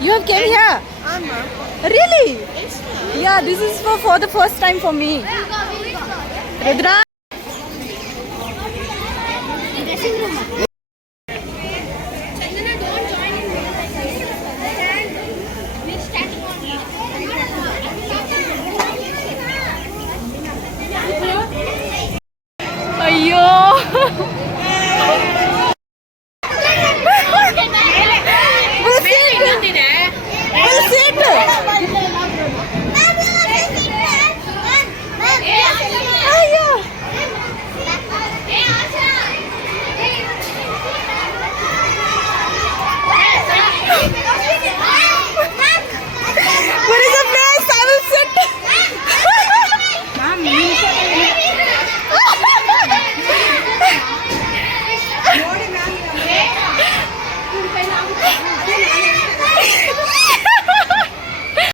You have came here? Really? Yeah, this is for the first time for me. Rudra.